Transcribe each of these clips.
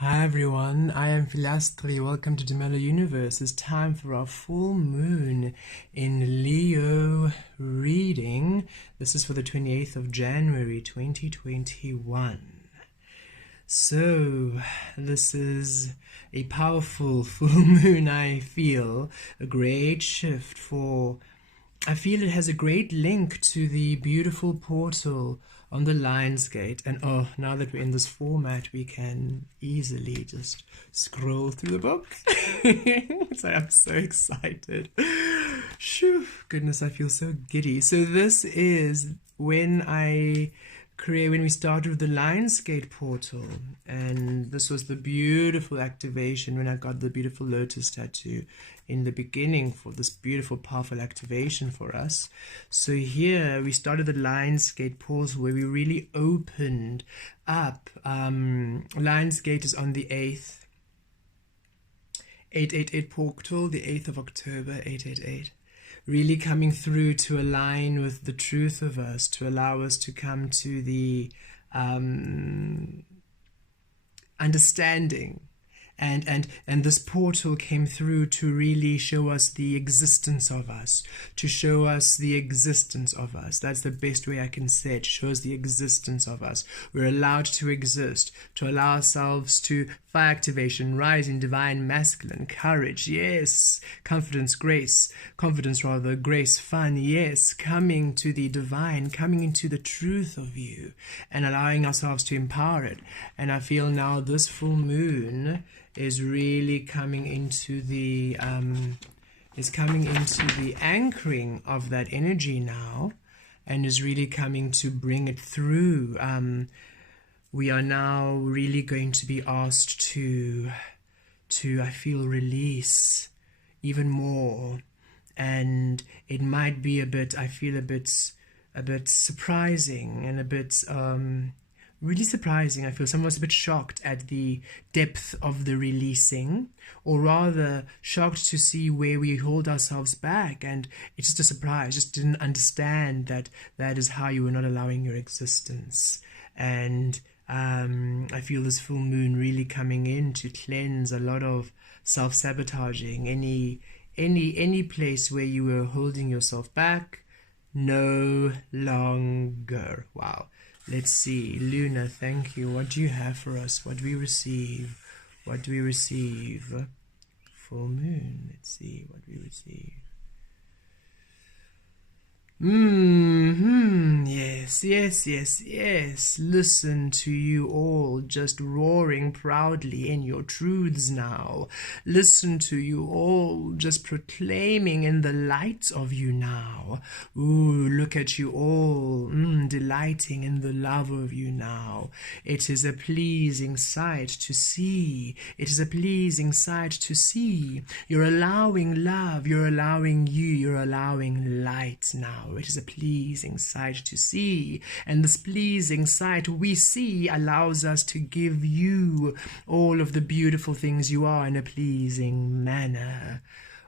Hi everyone, I am Vel'Astri. Welcome to Demelo Universe. It's time for our full moon in Leo reading. This is for the 28th of January 2021. So, this is a powerful full moon, I feel. A great shift I feel it has a great link to the beautiful portal on the Lion's Gate. And oh, now that we're in this format, we can easily just scroll through the book. So I'm so excited. Shoo, goodness, I feel so giddy. So this is when we started with the Lion's Gate portal, and this was the beautiful activation when I got the beautiful lotus tattoo in the beginning for this beautiful powerful activation for us. So here we started the Lion's Gate portal where we really opened up. Lion's Gate is on the 8th 888 portal, the 8th of October, 888. Really coming through to align with the truth of us, to allow us to come to the understanding. And this portal came through to really show us the existence of us, to show us the existence of us. That's the best way I can say it. Shows the existence of us. We're allowed to exist, to allow ourselves to fire activation, rise in divine masculine, courage, yes, confidence, grace, fun, yes, coming to the divine, coming into the truth of you and allowing ourselves to empower it. And I feel now this full moon is really coming into the anchoring of that energy now, and is really coming to bring it through. We are now really going to be asked to I feel release even more, and it might be I feel a bit surprising and a bit really surprising. I feel some of us a bit shocked at the depth of the releasing, or rather shocked to see where we hold ourselves back, and it's just a surprise. Just didn't understand that is how you were not allowing your existence. And I feel this full moon really coming in to cleanse a lot of self-sabotaging, any place where you were holding yourself back, no longer. Wow. Let's see. Luna, thank you. What do you have for us? What do we receive? What do we receive? Full moon. Let's see what we receive. Yes. Listen to you all just roaring proudly in your truths now. Listen to you all just proclaiming in the light of you now. Ooh, look at you all delighting in the love of you now. It is a pleasing sight to see. It is a pleasing sight to see. You're allowing love. You're allowing you. You're allowing light now. It is a pleasing sight to see, and this pleasing sight we see allows us to give you all of the beautiful things you are in a pleasing manner.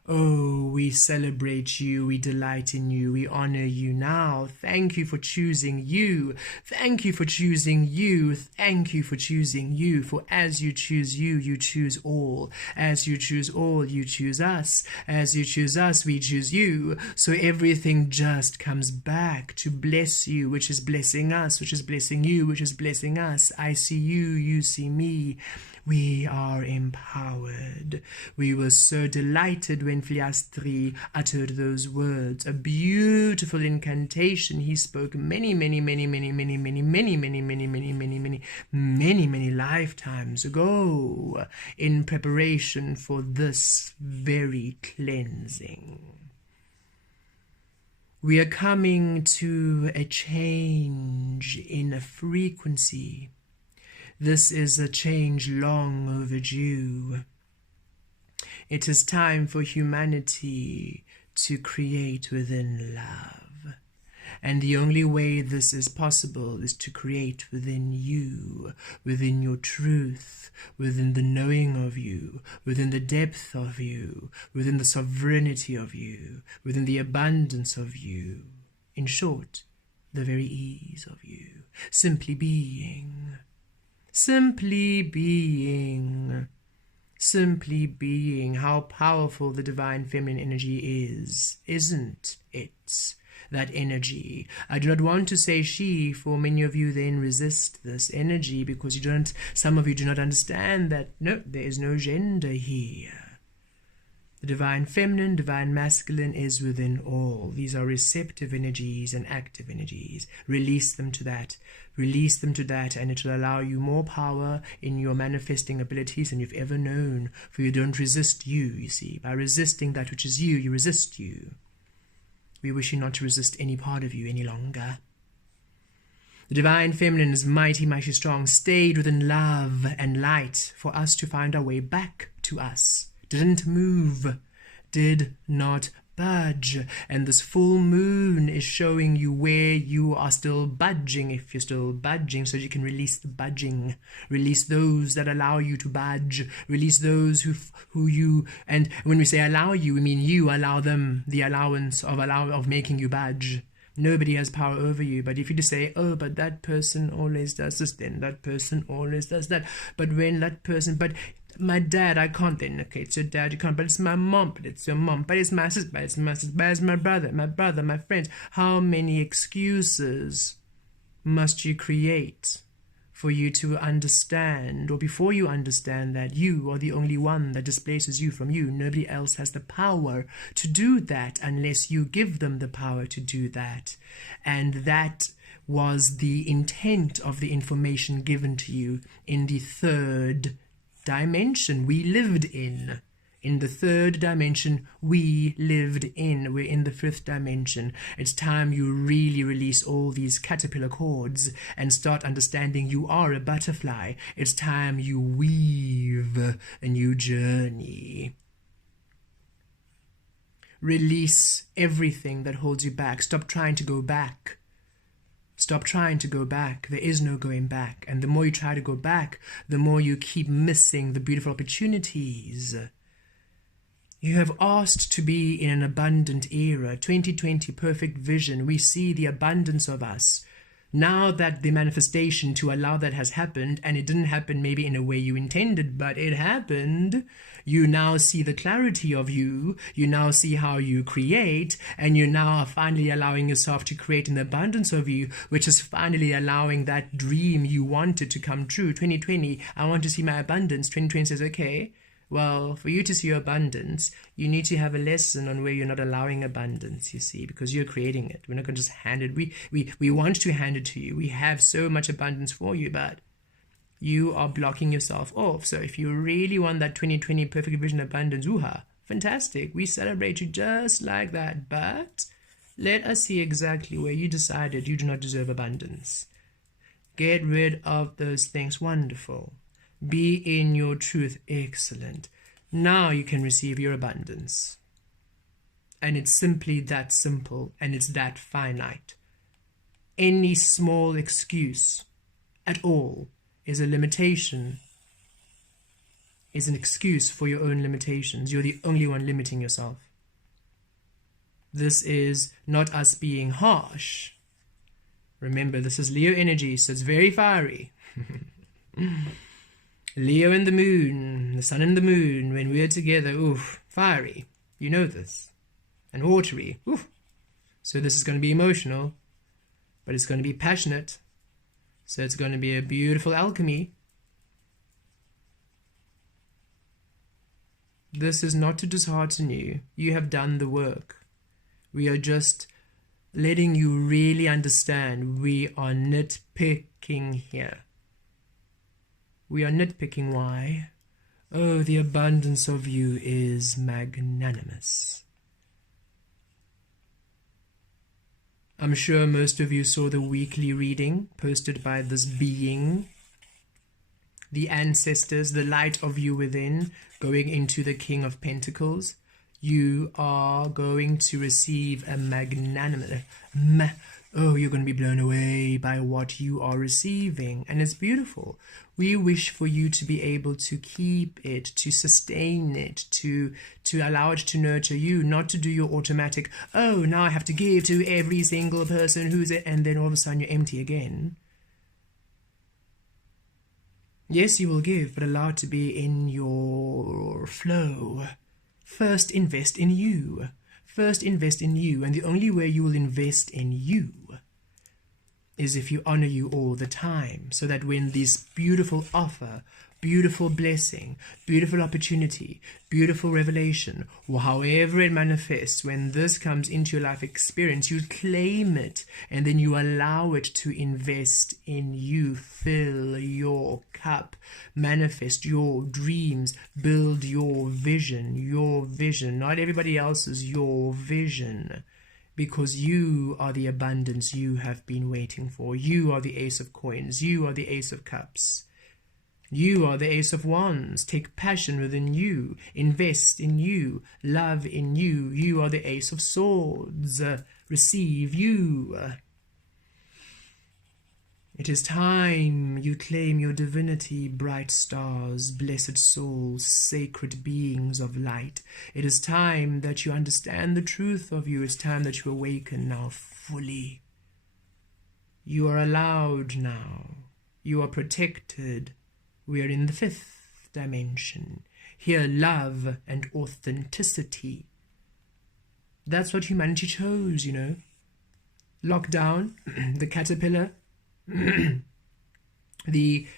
Oh, we celebrate you, we delight in you, we honor you now. Thank you for choosing you. Thank you for choosing you. Thank you for choosing you. For as you choose you, you choose all. As you choose all, you choose us. As you choose us, we choose you. So everything just comes back to bless you, which is blessing us, which is blessing you, which is blessing us. I see you, you see me. We are empowered. We were so delighted when Vel'Astri uttered those words. A beautiful incantation he spoke many lifetimes ago in preparation for this very cleansing. We are coming to a change in a frequency. This is a change long overdue. It is time for humanity to create within love. And the only way this is possible is to create within you, within your truth, within the knowing of you, within the depth of you, within the sovereignty of you, within the abundance of you. In short, the very ease of you, simply being. Simply being. Simply being. How powerful the divine feminine energy is, isn't it? That energy. I do not want to say she, for many of you then resist this energy because some of you do not understand that, no, there is no gender here. The divine feminine, divine masculine is within all. These are receptive energies and active energies. Release them to that. Release them to that, and it will allow you more power in your manifesting abilities than you've ever known. For you don't resist you see. By resisting that which is you, you resist you. We wish you not to resist any part of you any longer. The divine feminine is mighty, mighty strong, stayed within love and light for us to find our way back to us. Didn't move, did not budge, and this full moon is showing you where you are still budging, if you're still budging, so you can release the budging, release those that allow you to budge, release those who you, and when we say allow you, we mean you allow them the allowance of making you budge. Nobody has power over you. But if you just say, oh, but that person always does this, then that person always does that, but when that person, but my dad, I can't, then okay, it's your dad, you can't, but it's my mom, but it's your mom, but it's my sister, but it's my sister, but it's my brother, my friends. How many excuses must you create for you to understand, or before you understand that you are the only one that displaces you from you? Nobody else has the power to do that unless you give them the power to do that. And that was the intent of the information given to you in the third dimension we lived in. In the third dimension we lived in. We're in the fifth dimension. It's time you really release all these caterpillar cords and start understanding you are a butterfly. It's time you weave a new journey. Release everything that holds you back. Stop trying to go back. Stop trying to go back. There is no going back. And the more you try to go back, the more you keep missing the beautiful opportunities. You have asked to be in an abundant era. 2020, perfect vision. We see the abundance of us. Now that the manifestation to allow that has happened, and it didn't happen maybe in a way you intended, but it happened, you now see the clarity of you, you now see how you create, and you now are finally allowing yourself to create an abundance of you, which is finally allowing that dream you wanted to come true. 2020, I want to see my abundance. 2020 says, okay, well, for you to see your abundance, you need to have a lesson on where you're not allowing abundance, you see, because you're creating it. We're not going to just hand it. We want to hand it to you. We have so much abundance for you, but you are blocking yourself off. So if you really want that 2020 perfect vision abundance, fantastic. We celebrate you just like that. But let us see exactly where you decided you do not deserve abundance. Get rid of those things. Wonderful. Be in your truth. Excellent. Now you can receive your abundance. And it's simply that simple, and it's that finite. Any small excuse at all is a limitation, is an excuse for your own limitations. You're the only one limiting yourself. This is not us being harsh. Remember, this is Leo energy, so it's very fiery. Leo and the moon, the sun and the moon, when we're together, oof, fiery. You know this. And watery, oof. So this is going to be emotional, but it's going to be passionate. So it's going to be a beautiful alchemy. This is not to dishearten you. You have done the work. We are just letting you really understand we are nitpicking here. We are nitpicking why? Oh, the abundance of you is magnanimous. I'm sure most of you saw the weekly reading posted by this being, the ancestors, the light of you within, going into the King of Pentacles. You are going to receive a magnanimous... Oh, you're going to be blown away by what you are receiving. And it's beautiful. We wish for you to be able to keep it, to sustain it, to allow it to nurture you, not to do your automatic, oh, now I have to give to every single person who's it, and then all of a sudden you're empty again. Yes, you will give, but allow it to be in your flow. First, invest in you. First, invest in you, and the only way you will invest in you is if you honor you all the time, so that when this beautiful offer, beautiful blessing, beautiful opportunity, beautiful revelation, or however it manifests, when this comes into your life experience, you claim it, and then you allow it to invest in you, fill your cup, manifest your dreams, build your vision, not everybody else's, your vision. Because you are the abundance you have been waiting for. You are the Ace of Coins. You are the Ace of Cups. You are the Ace of Wands. Take passion within you. Invest in you. Love in you. You are the Ace of Swords. Receive you. It is time you claim your divinity, bright stars, blessed souls, sacred beings of light. It is time that you understand the truth of you. It's time that you awaken now fully. You are allowed now. You are protected. We are in the 5th dimension. Here, love and authenticity. That's what humanity chose, you know. Lockdown, the caterpillar, the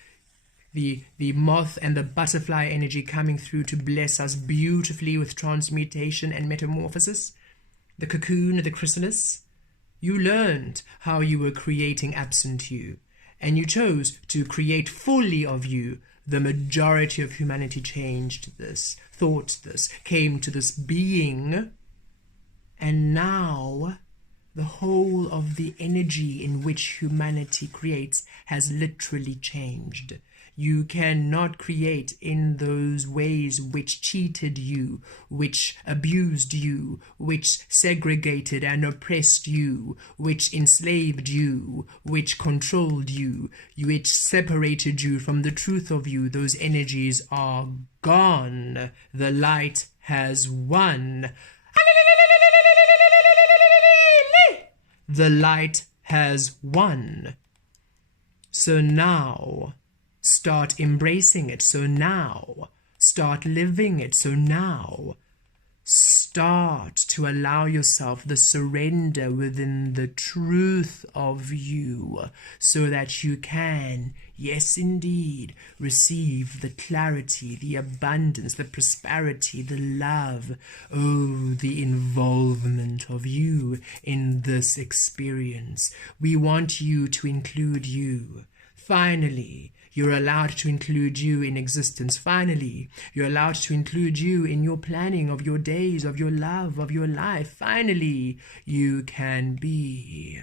moth and the butterfly energy coming through to bless us beautifully with transmutation and metamorphosis. The cocoon, the chrysalis. You learned how you were creating absent you, and you chose to create fully of you. The majority of humanity changed this, thought this, came to this being, and now the whole of the energy in which humanity creates has literally changed. You cannot create in those ways which cheated you, which abused you, which segregated and oppressed you, which enslaved you, which controlled you, which separated you from the truth of you. Those energies are gone. The light has won. The light has won. So now, start embracing it. So now, start living it. So now, start to allow yourself the surrender within the truth of you, so that you can, yes indeed, receive the clarity, the abundance, the prosperity, the love, the involvement of you in this experience. We want you to include you. Finally, you're allowed to include you in existence. Finally, you're allowed to include you in your planning of your days, of your love, of your life. Finally, you can be.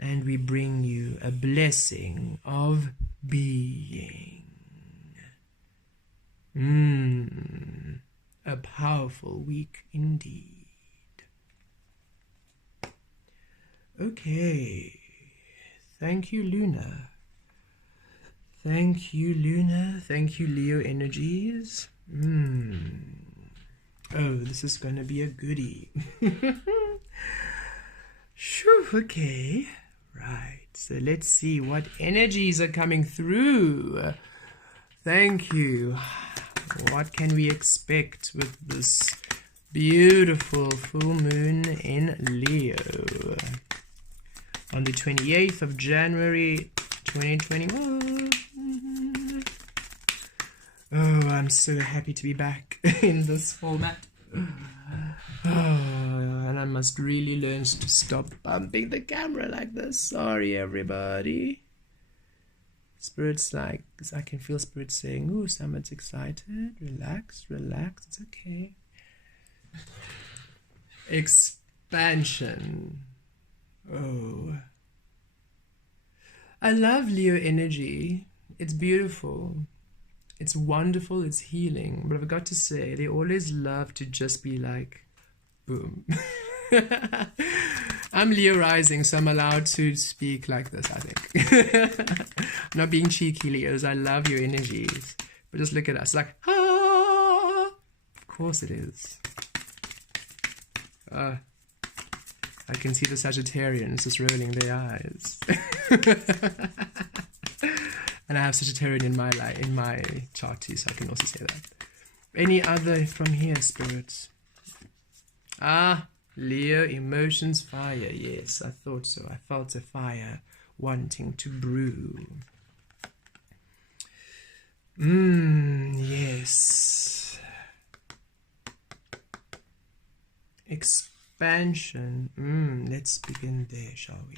And we bring you a blessing of being. A powerful week indeed. Okay. Thank you, Luna. Thank you, Luna. Thank you, Leo energies. Oh, this is going to be a goodie. Sure, okay. Right, so let's see what energies are coming through. Thank you. What can we expect with this beautiful full moon in Leo? On the 28th of January, 2021. Oh, I'm so happy to be back in this format. And I must really learn to stop bumping the camera like this. Sorry, everybody. Spirit's like, I can feel Spirit saying, ooh, someone's excited. Relax, relax, it's okay. Expansion. Oh, I love Leo energy. It's beautiful. It's wonderful. It's healing. But I've got to say, they always love to just be like, boom. I'm Leo rising, so I'm allowed to speak like this, I think. I'm not being cheeky, Leos. I love your energies. But just look at us, like, ah! Of course it is. I can see the Sagittarians just rolling their eyes. And I have Sagittarian in my chart too, so I can also say that. Any other from here, spirits? Ah, Leo, emotions, fire. Yes, I thought so. I felt a fire wanting to brew. Yes. Expansion. Let's begin there, shall we?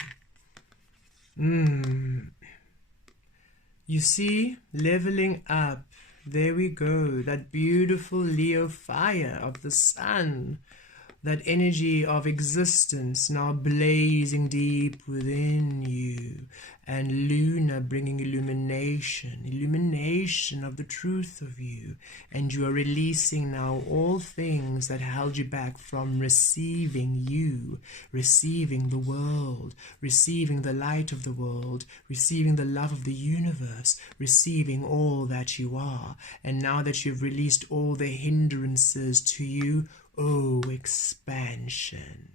You see, leveling up. There we go. That beautiful Leo fire of the sun. That energy of existence now blazing deep within you. And Luna bringing illumination of the truth of you. And you are releasing now all things that held you back from receiving you, receiving the world, receiving the light of the world, receiving the love of the universe, receiving all that you are. And now that you've released all the hindrances to you, oh, expansion.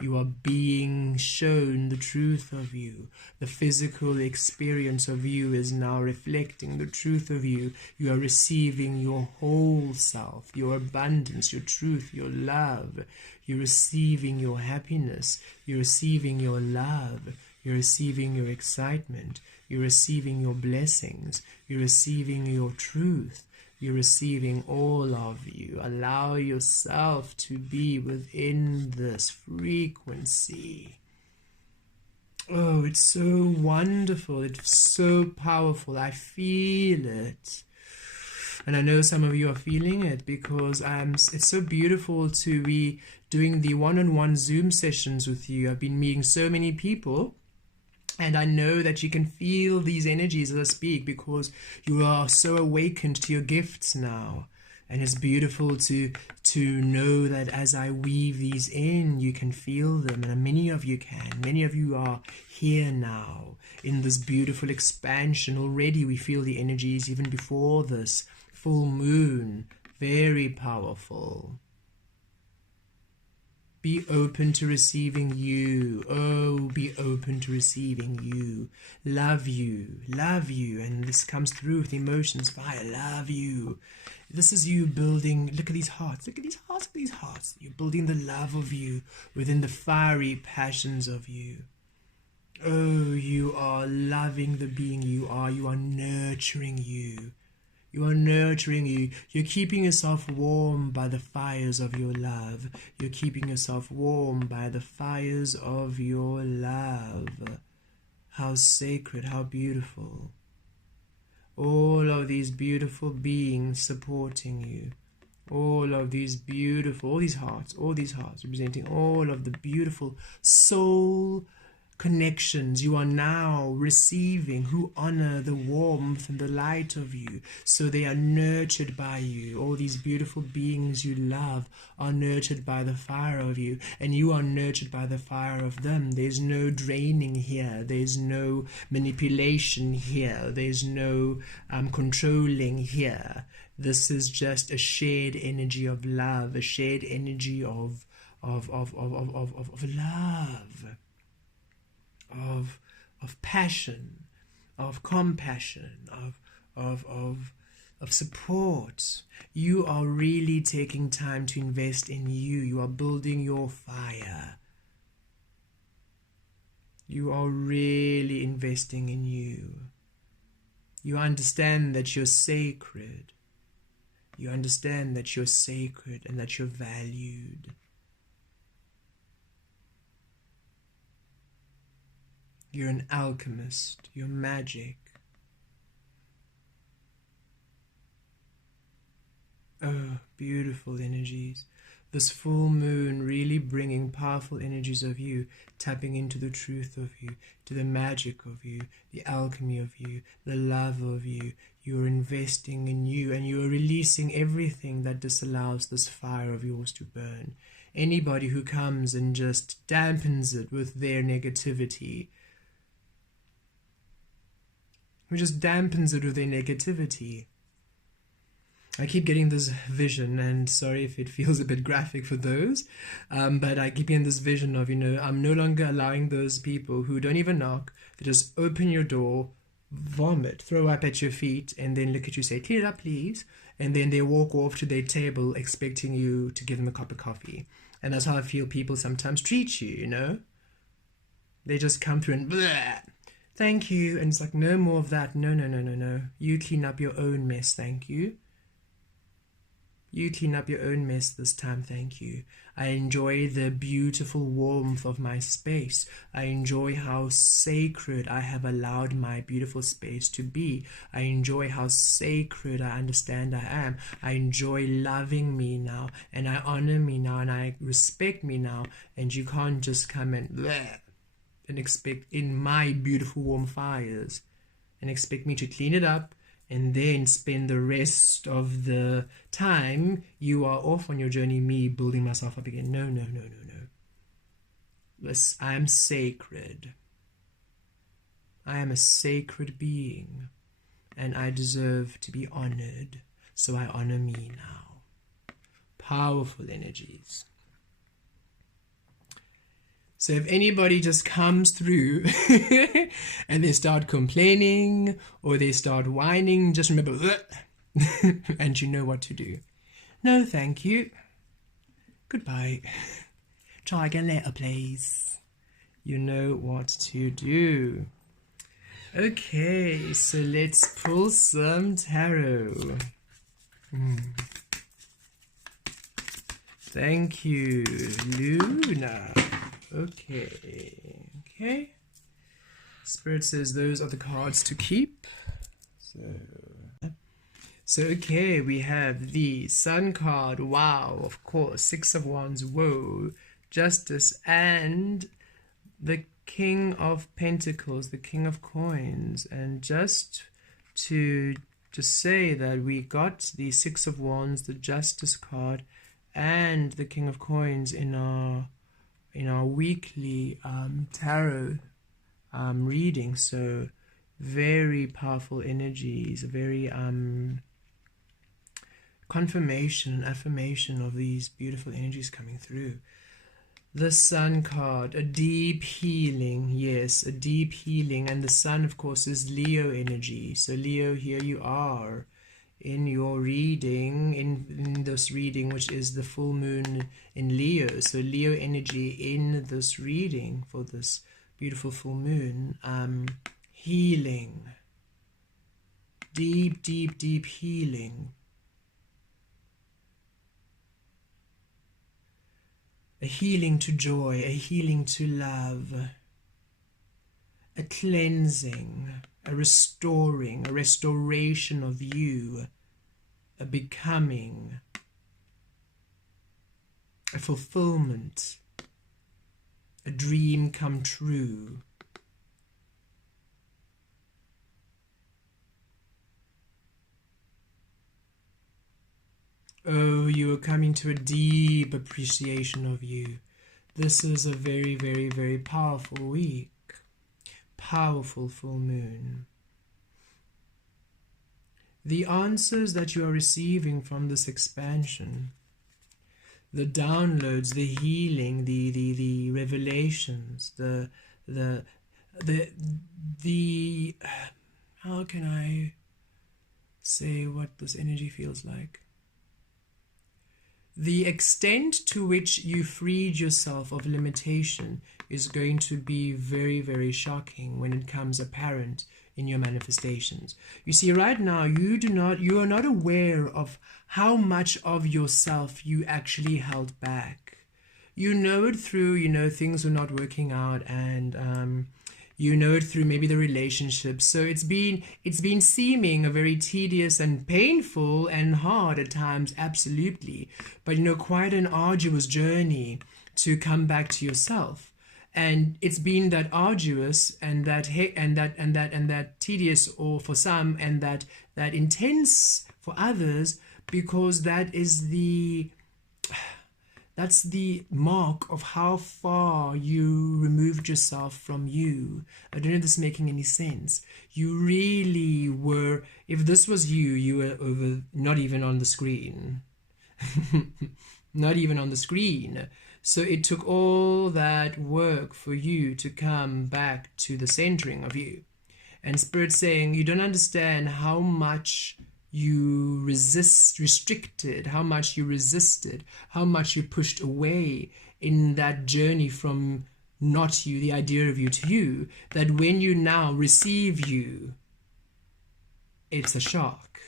You are being shown the truth of you. The physical experience of you is now reflecting the truth of you. You are receiving your whole self, your abundance, your truth, your love. You're receiving your happiness. You're receiving your love. You're receiving your excitement. You're receiving your blessings. You're receiving your truth. You're receiving all of you. Allow yourself to be within this frequency. Oh, it's so wonderful. It's so powerful. I feel it. And I know some of you are feeling it because it's so beautiful to be doing the one-on-one Zoom sessions with you. I've been meeting so many people. And I know that you can feel these energies as I speak because you are so awakened to your gifts now. And it's beautiful to know that as I weave these in, you can feel them. And many of you can. Many of you are here now in this beautiful expansion. Already we feel the energies even before this full moon. Very powerful. Be open to receiving you. Oh, be open to receiving you. Love you. Love you. And this comes through with emotions. Fire. Love you. This is you building. Look at these hearts. Look at these hearts. Look at these hearts. You're building the love of you within the fiery passions of you. Oh, you are loving the being you are. You are nurturing you. You are nurturing you. You're keeping yourself warm by the fires of your love. You're keeping yourself warm by the fires of your love. How sacred, how beautiful. All of these beautiful beings supporting you. All of these beautiful, all these hearts representing all of the beautiful soul connections you are now receiving who honor the warmth and the light of you. So they are nurtured by you. All these beautiful beings you love are nurtured by the fire of you, and you are nurtured by the fire of them. There's no draining here. There's no manipulation here. There's no controlling here. This is just a shared energy of love, a shared energy of love. Of passion, of compassion, of support. You are really taking time to invest in you. You are building your fire. You are really investing in you. You understand that you're sacred. You understand that you're sacred and that you're valued. You're an alchemist. You're magic. Oh, beautiful energies. This full moon really bringing powerful energies of you, tapping into the truth of you, to the magic of you, the alchemy of you, the love of you. You're investing in you, and you are releasing everything that disallows this fire of yours to burn. Anybody who comes and just dampens it with their negativity, who just dampens it with their negativity. I keep getting this vision, and sorry if it feels a bit graphic for those, but I keep getting this vision of, I'm no longer allowing those people who don't even knock, they just open your door, vomit, throw up at your feet, and then look at you, say, clean it up, please. And then they walk off to their table expecting you to give them a cup of coffee. And that's how I feel people sometimes treat you, you know? They just come through and, bleh, thank you. And it's like, no more of that. No, no, no, no, no. You clean up your own mess, thank you. You clean up your own mess this time, thank you. I enjoy the beautiful warmth of my space. I enjoy how sacred I have allowed my beautiful space to be. I enjoy how sacred I understand I am. I enjoy loving me now, and I honor me now, and I respect me now. And you can't just come and bleh, and expect in my beautiful warm fires and expect me to clean it up and then spend the rest of the time you are off on your journey, me building myself up again. No, no, no, no, no. Listen, I am sacred. I am a sacred being, and I deserve to be honored, so I honor me now. Powerful energies. So if anybody just comes through and they start complaining or they start whining, just remember, and you know what to do. No, thank you. Goodbye. Try again later, please. You know what to do. Okay, so let's pull some tarot. Thank you, Luna. Okay. Spirit says those are the cards to keep. So okay, we have the Sun card. Wow, of course. Six of Wands. Whoa. Justice and the King of Pentacles, the King of Coins. And just to say that we got the Six of Wands, the Justice card, and the King of Coins in our weekly tarot reading. So very powerful energies, very confirmation and affirmation of these beautiful energies coming through. The Sun card, a deep healing. Yes, a deep healing. And the Sun, of course, is Leo energy. So Leo, here you are in your reading, in this reading, which is the full moon in Leo. So Leo energy in this reading for this beautiful full moon. Healing. Deep, deep, deep healing. A healing to joy, a healing to love, a cleansing, a restoring, a restoration of you, a becoming, a fulfillment, a dream come true. Oh, you are coming to a deep appreciation of you. This is a very, very, very powerful week. Powerful full moon. The answers that you are receiving from this expansion, the downloads, the healing, the revelations, the how can I say what this energy feels like? The extent to which you freed yourself of limitation is going to be very, very shocking when it comes apparent in your manifestations. You see, right now, you are not aware of how much of yourself you actually held back. You know it through, things were not working out, and you know it through maybe the relationship. So it's been seeming a very tedious and painful and hard at times, absolutely. But quite an arduous journey to come back to yourself. And it's been that arduous and that tedious, or for some, and that intense for others, because that's the mark of how far you removed yourself from you. I don't know if this is making any sense. You really were, if this was you were over, not even on the screen. Not even on the screen. So it took all that work for you to come back to the centering of you. And Spirit's saying, you don't understand how much you restricted, how much you resisted, how much you pushed away in that journey from not you, the idea of you, to you, that when you now receive you, it's a shock.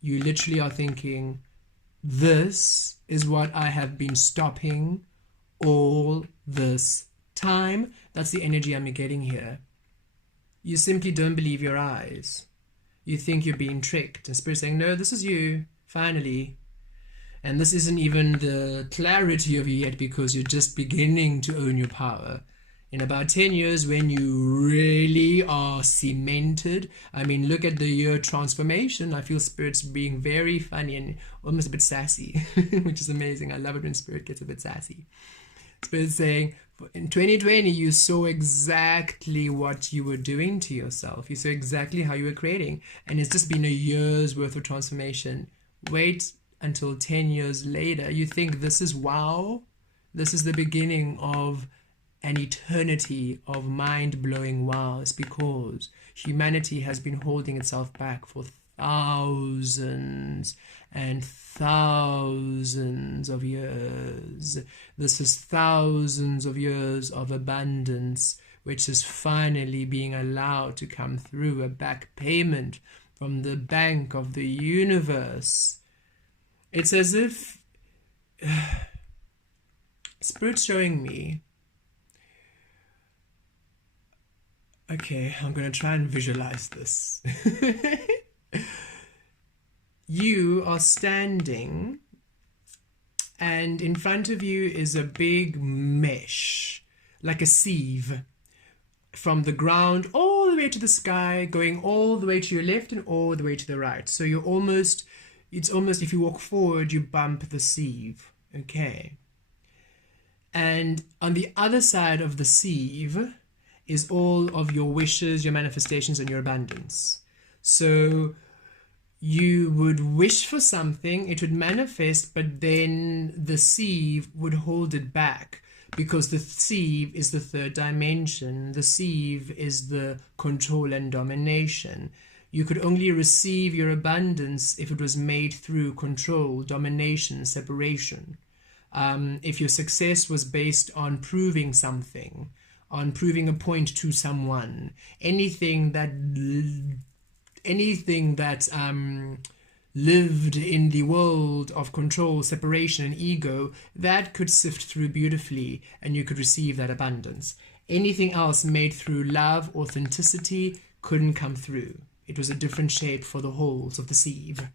You literally are thinking, this is what I have been stopping all this time. That's the energy I'm getting here. You simply don't believe your eyes. You think you're being tricked. And Spirit's saying, no, this is you, finally. And this isn't even the clarity of you yet, because you're just beginning to own your power. In about 10 years, when you really are cemented, I mean, look at the year transformation. I feel Spirit's being very funny and almost a bit sassy, which is amazing. I love it when Spirit gets a bit sassy. Spirit's saying, in 2020, you saw exactly what you were doing to yourself. You saw exactly how you were creating. And it's just been a year's worth of transformation. Wait until 10 years later. You think this is wow? This is the beginning of an eternity of mind-blowing wows, because humanity has been holding itself back for thousands and thousands of years. This is thousands of years of abundance, which is finally being allowed to come through, a back payment from the bank of the universe. It's as if Spirit's showing me, okay, I'm going to try and visualize this. You are standing, and in front of you is a big mesh, like a sieve, from the ground all the way to the sky, going all the way to your left and all the way to the right. So you're almost, it's almost, if you walk forward, you bump the sieve, okay? And on the other side of the sieve is all of your wishes, your manifestations, and your abundance. So you would wish for something, it would manifest, but then the sieve would hold it back, because the sieve is the third dimension. The sieve is the control and domination. You could only receive your abundance if it was made through control, domination, separation. If your success was based on proving something, on proving a point to someone, anything that lived in the world of control, separation, and ego, that could sift through beautifully, and you could receive that abundance. Anything else made through love, authenticity, couldn't come through. It was a different shape for the holes of the sieve.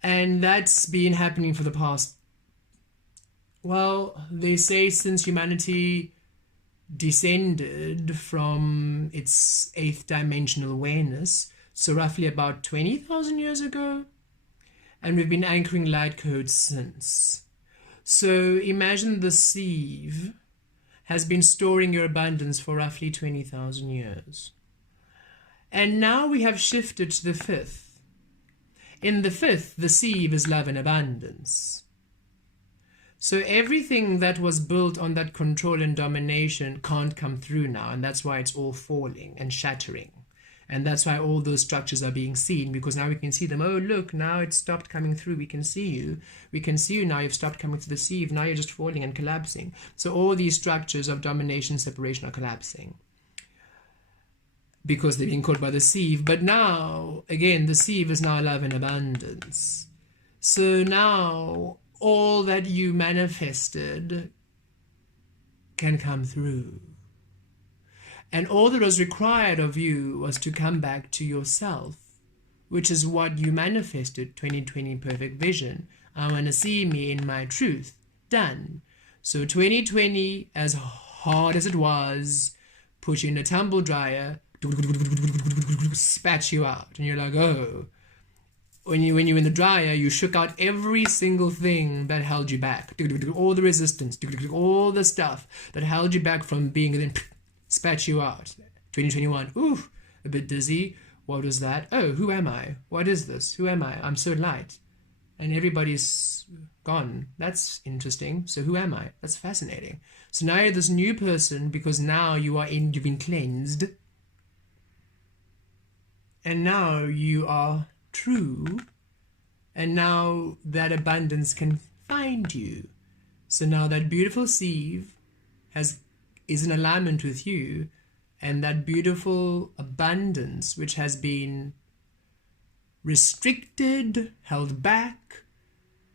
And that's been happening for the past, well, they say since humanity descended from its 8th dimensional awareness, so roughly about 20,000 years ago, and we've been anchoring light codes since. So imagine the sieve has been storing your abundance for roughly 20,000 years. And now we have shifted to the 5th. In the 5th, the sieve is love and abundance. So everything that was built on that control and domination can't come through now, and that's why it's all falling and shattering. And that's why all those structures are being seen, because now we can see them. Oh, look, now it's stopped coming through. We can see you. We can see you now. You've stopped coming to the sieve. Now you're just falling and collapsing. So all these structures of domination, separation are collapsing, because they're being caught by the sieve. But now, again, the sieve is now love and abundance. So now all that you manifested can come through. And all that was required of you was to come back to yourself, which is what you manifested. 2020 perfect vision. I want to see me in my truth. Done. So 2020, as hard as it was, put you in a tumble dryer, spat you out, and you're like, oh. When you're in the dryer, you shook out every single thing that held you back, all the resistance, all the stuff that held you back from being, and then spat you out. 2021, ooh, a bit dizzy. What was that? Oh, who am I? What is this? Who am I? I'm so light. And everybody's gone. That's interesting. So who am I? That's fascinating. So now you're this new person, because now you've been cleansed. And now you are true. And now that abundance can find you. So now that beautiful sieve is in alignment with you, and that beautiful abundance which has been restricted, held back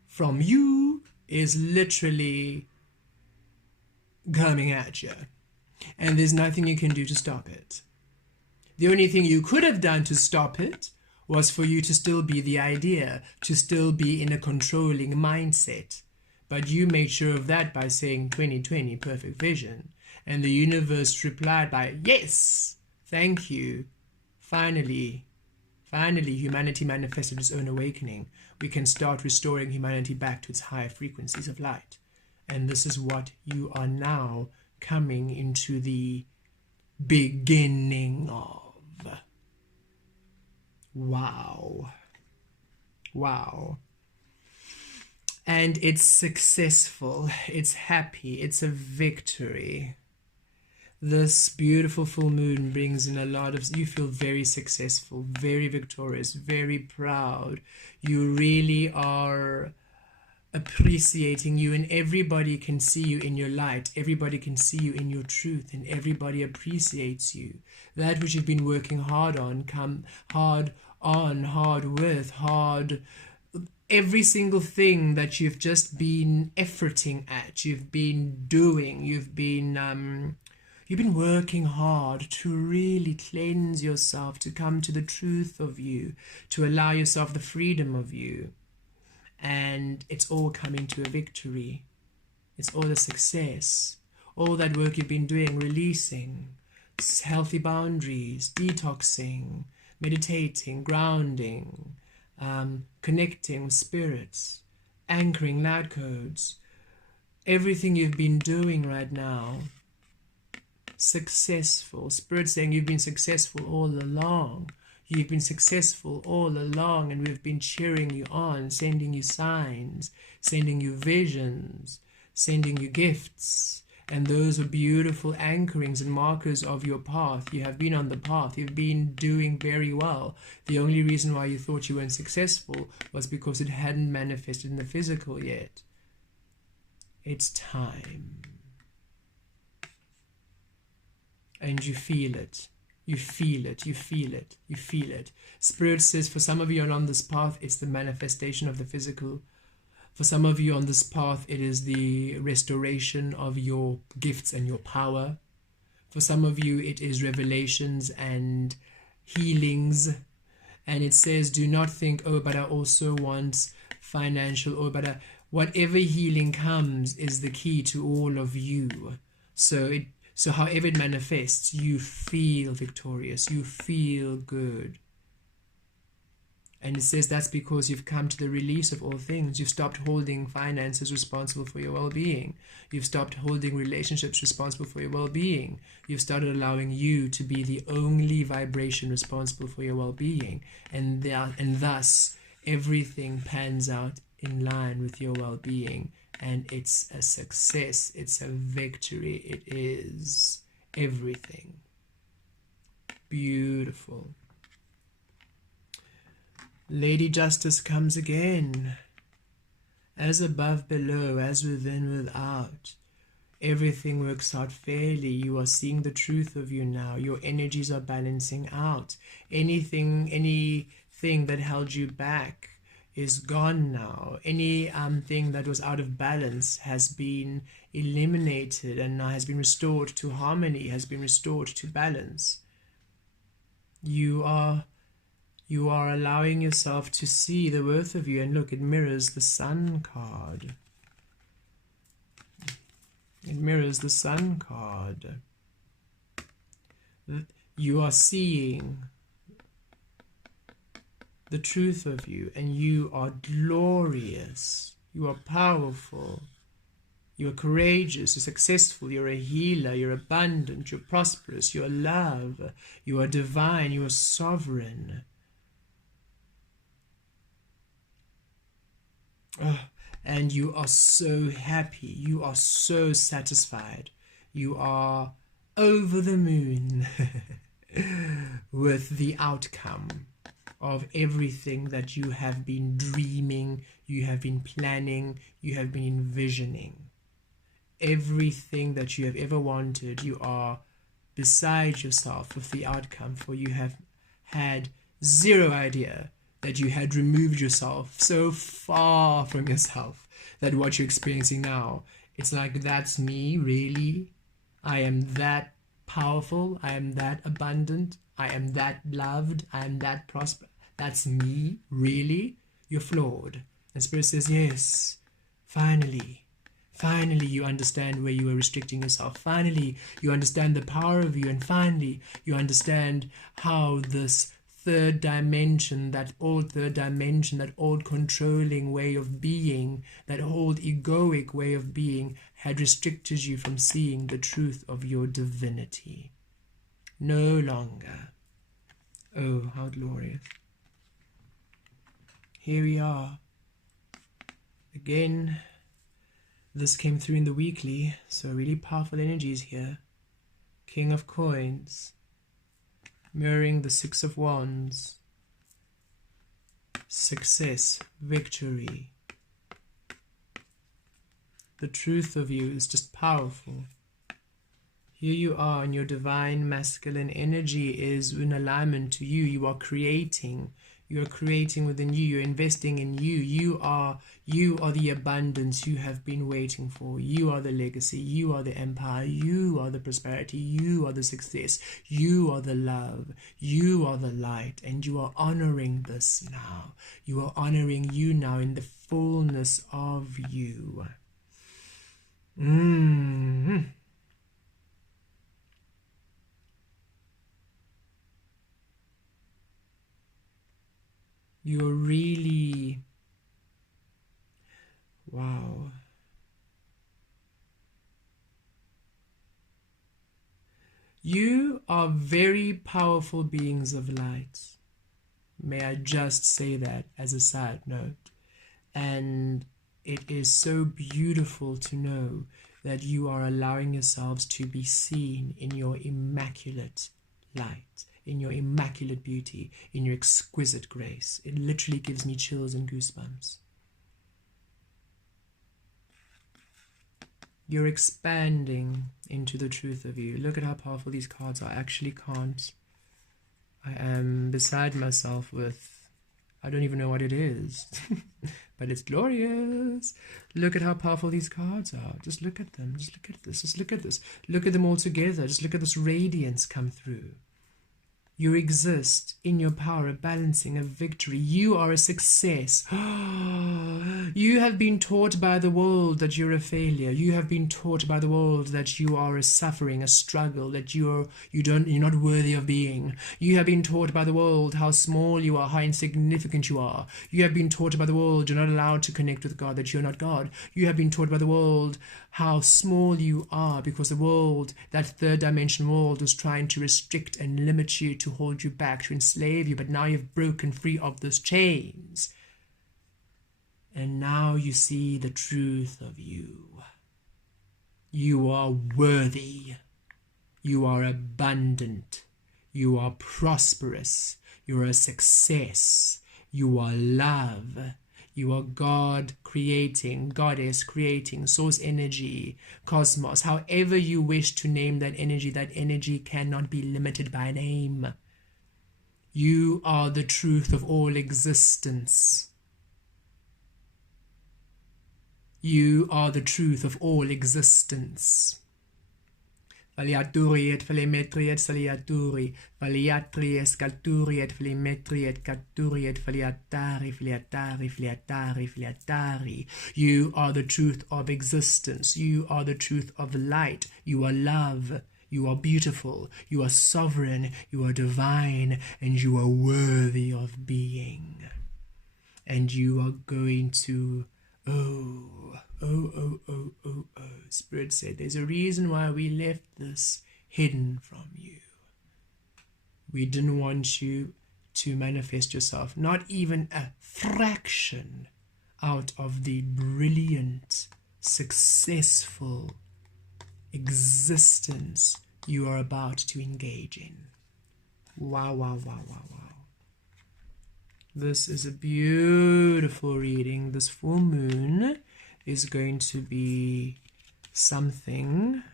from you, is literally coming at you. And there's nothing you can do to stop it. The only thing you could have done to stop it was for you to still be the idea, to still be in a controlling mindset. But you made sure of that by saying 2020 perfect vision. And the universe replied by, yes, thank you. Finally, humanity manifested its own awakening. We can start restoring humanity back to its higher frequencies of light. And this is what you are now coming into the beginning of. Wow. Wow. And it's successful, it's happy, it's a victory. This beautiful full moon brings in a lot of, you feel very successful, very victorious, very proud. You really are appreciating you, and everybody can see you in your light. Everybody can see you in your truth, and everybody appreciates you. That which you've been working hard on, every single thing that you've just been efforting at, you've been doing, you've been working hard to really cleanse yourself, to come to the truth of you, to allow yourself the freedom of you. And it's all coming to a victory. It's all a success. All that work you've been doing, releasing, healthy boundaries, detoxing, meditating, grounding, connecting with spirits, anchoring loud codes, everything you've been doing right now, successful. Spirit saying you've been successful all along. You've been successful all along, and we've been cheering you on, sending you signs, sending you visions, sending you gifts. And those are beautiful anchorings and markers of your path. You have been on the path. You've been doing very well. The only reason why you thought you weren't successful was because it hadn't manifested in the physical yet. It's time. And you feel it. You feel it. You feel it. You feel it. Spirit says for some of you on this path, it's the manifestation of the physical. For some of you on this path, it is the restoration of your gifts and your power. For some of you, it is revelations and healings. And it says, do not think, oh, but I also want financial, whatever healing comes is the key to all of you. So however it manifests, you feel victorious, you feel good. And it says that's because you've come to the release of all things. You've stopped holding finances responsible for your well-being. You've stopped holding relationships responsible for your well-being. You've started allowing you to be the only vibration responsible for your well-being. And thus, everything pans out in line with your well-being. And it's a success. It's a victory. It is everything. Beautiful. Lady Justice comes again. As above, below, as within, without. Everything works out fairly. You are seeing the truth of you now. Your energies are balancing out. Anything that held you back is gone now. Any thing that was out of balance has been eliminated and now has been restored to harmony, has been restored to balance. You are allowing yourself to see the worth of you, and look, it mirrors the Sun card. It mirrors the Sun card. You are seeing the truth of you, and you are glorious. You are powerful. You are courageous. You're successful. You're a healer. You're abundant. You're prosperous. You're love. You are divine. You are sovereign. And you are so happy. You are so satisfied. You are over the moon. with the outcome of everything that you have been dreaming, you have been planning, you have been envisioning. Everything that you have ever wanted, you are beside yourself with the outcome, for you have had zero idea that you had removed yourself so far from yourself that what you're experiencing now, it's like, that's me, really? I am that powerful, I am that abundant, I am that loved, I am that prosperous. That's me, really? You're flawed. And Spirit says, yes, finally you understand where you are restricting yourself. Finally, you understand the power of you. And finally, you understand how this third dimension, that old controlling way of being, that old egoic way of being, had restricted you from seeing the truth of your divinity. No longer. Oh, how glorious. Here we are. Again, this came through in the weekly, so really powerful energies here. King of Coins, mirroring the Six of Wands. Success, victory. The truth of you is just powerful. Here you are, and your divine masculine energy is in alignment to you. You are creating. You are creating within you. You're investing in you. You are the abundance you have been waiting for. You are the legacy. You are the empire. You are the prosperity. You are the success. You are the love. You are the light. And you are honoring this now. You are honoring you now in the fullness of you. You're really, wow. You are very powerful beings of light. May I just say that as a side note. And it is so beautiful to know that you are allowing yourselves to be seen in your immaculate light, in your immaculate beauty, in your exquisite grace. It literally gives me chills and goosebumps. You're expanding into the truth of you. Look at how powerful these cards are. I actually can't. I am beside myself with, I don't even know what it is, but it's glorious. Look at how powerful these cards are. Just look at them. Just look at this. Just look at this. Look at them all together. Just look at this radiance come through. You exist in your power of balancing, of victory. You are a success. You have been taught by the world that you're a failure. You have been taught by the world that you are a suffering, a struggle, that you're not worthy of being. You have been taught by the world how small you are, how insignificant you are. You have been taught by the world you're not allowed to connect with God, that you're not God. You have been taught by the world how small you are, because the world, that third dimension world, was trying to restrict and limit you, to hold you back, to enslave you. But now you've broken free of those chains, and now you see the truth of you. You are worthy. You are abundant. You are prosperous. You are a success. You are love. You are God creating, Goddess creating, source energy, cosmos. However you wish to name that energy cannot be limited by name. You are the truth of all existence. You are the truth of all existence. Valiaturi et falimetri et saliaturi, valiatri escalturi et falimetri et caturi et faliatari, filiatari, filiatari, filiatari. You are the truth of existence. You are the truth of light. You are love. You are beautiful. You are sovereign. You are divine. And you are worthy of being. And you are going to, Spirit said, there's a reason why we left this hidden from you. We didn't want you to manifest yourself, not even a fraction out of the brilliant, successful existence you are about to engage in. Wow, wow, wow, wow, wow. This is a beautiful reading. This full moon is going to be something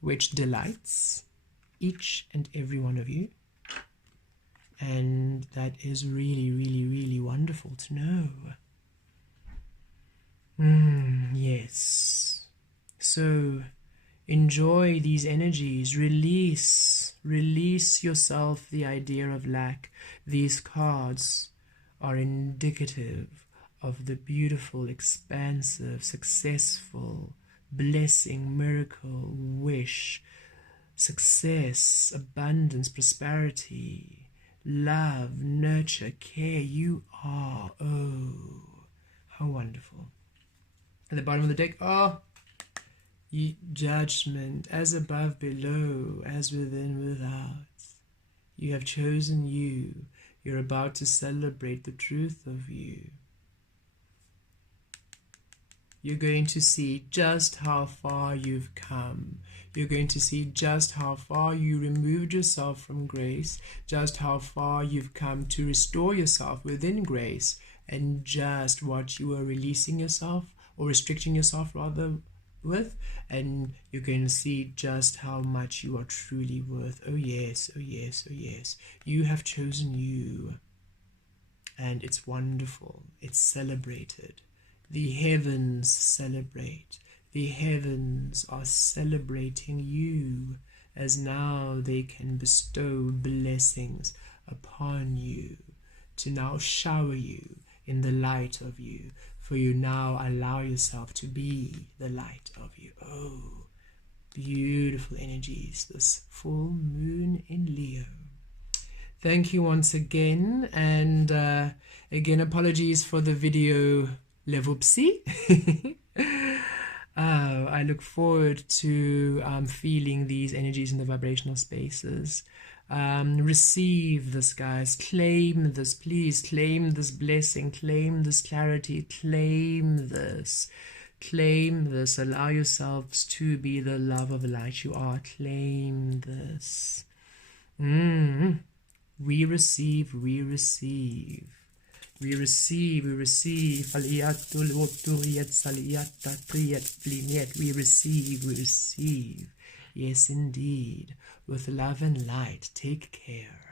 which delights each and every one of you. And that is really, really, really wonderful to know. Yes. So enjoy these energies. Release yourself the idea of lack. These cards are indicative of the beautiful, expansive, successful, blessing, miracle, wish, success, abundance, prosperity, love, nurture, care. You are. Oh, how wonderful. At the bottom of the deck, judgment, as above, below, as within, without. You have chosen you. You're about to celebrate the truth of you. You're going to see just how far you've come. You're going to see just how far you removed yourself from grace, just how far you've come to restore yourself within grace, and just what you are releasing yourself, or restricting yourself rather, with. And you're going to see just how much you are truly worth. Oh yes, oh yes, oh yes. You have chosen you. And it's wonderful. It's celebrated. The heavens celebrate. The heavens are celebrating you, as now they can bestow blessings upon you, to now shower you in the light of you, for you now allow yourself to be the light of you. Oh, beautiful energies, this full moon in Leo. Thank you once again, and again, apologies for the video levupsi. I look forward to feeling these energies in the vibrational spaces. Receive this, guys. Claim this, please. Claim this blessing. Claim this clarity. Claim this. Claim this. Allow yourselves to be the love of light you are. Claim this. We receive, we receive. We receive, we receive. We receive, we receive. Yes, indeed. With love and light, take care.